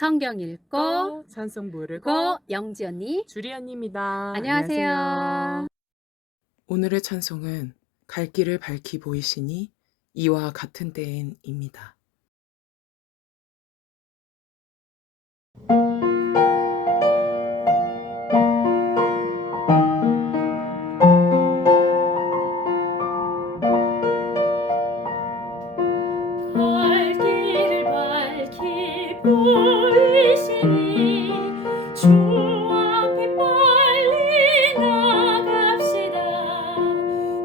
성경 읽고 찬송 부르고 고 영지 언니 주리 언니입니다. 안녕하세요. 오늘의 찬송은 갈 길을 밝히 보이시니 이와 같은 때엔입니다. 주 앞에 빨리 나갑시다.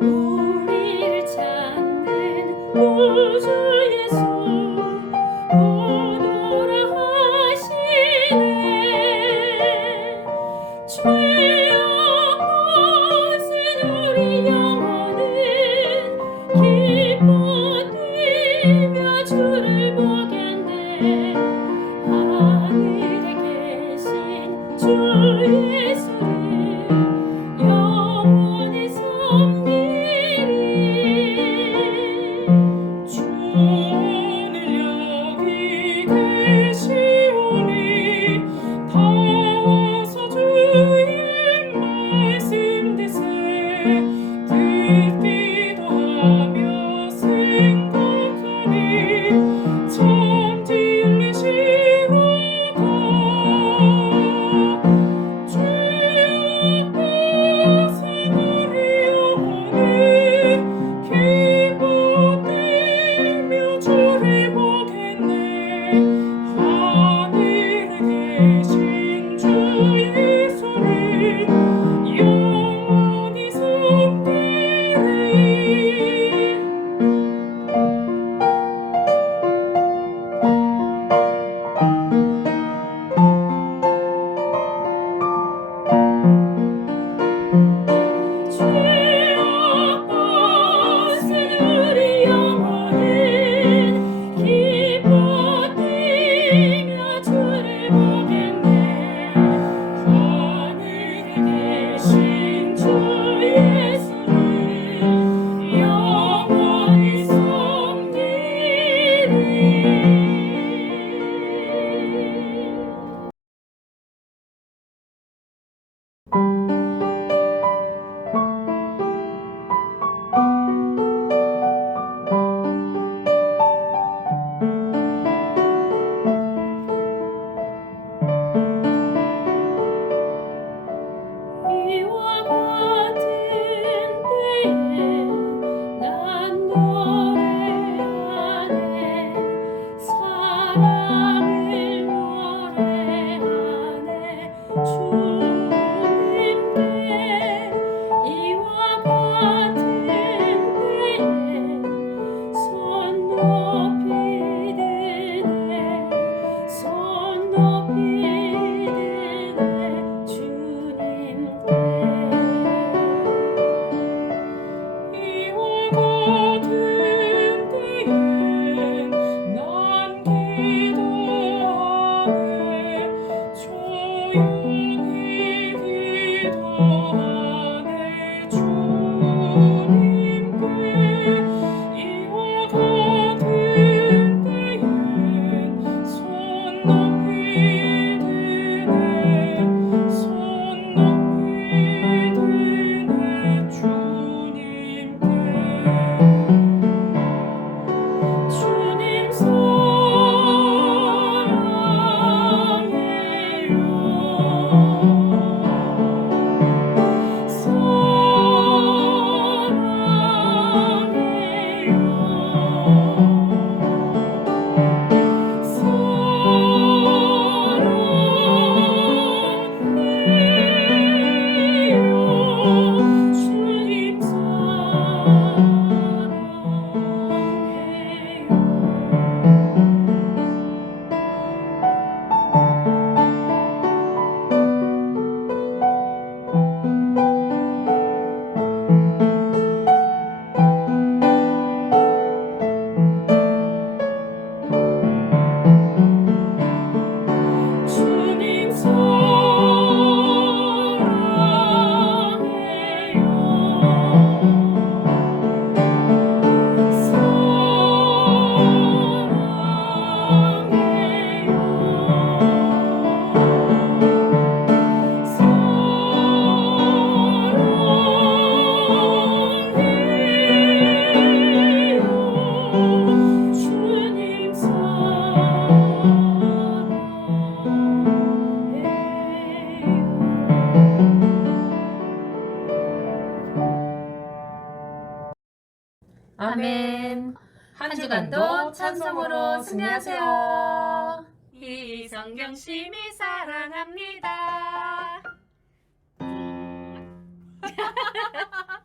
우리를 찾는 구 아멘. 한 주간도 찬송으로 승리하세요. 이성경 심이 사랑합니다.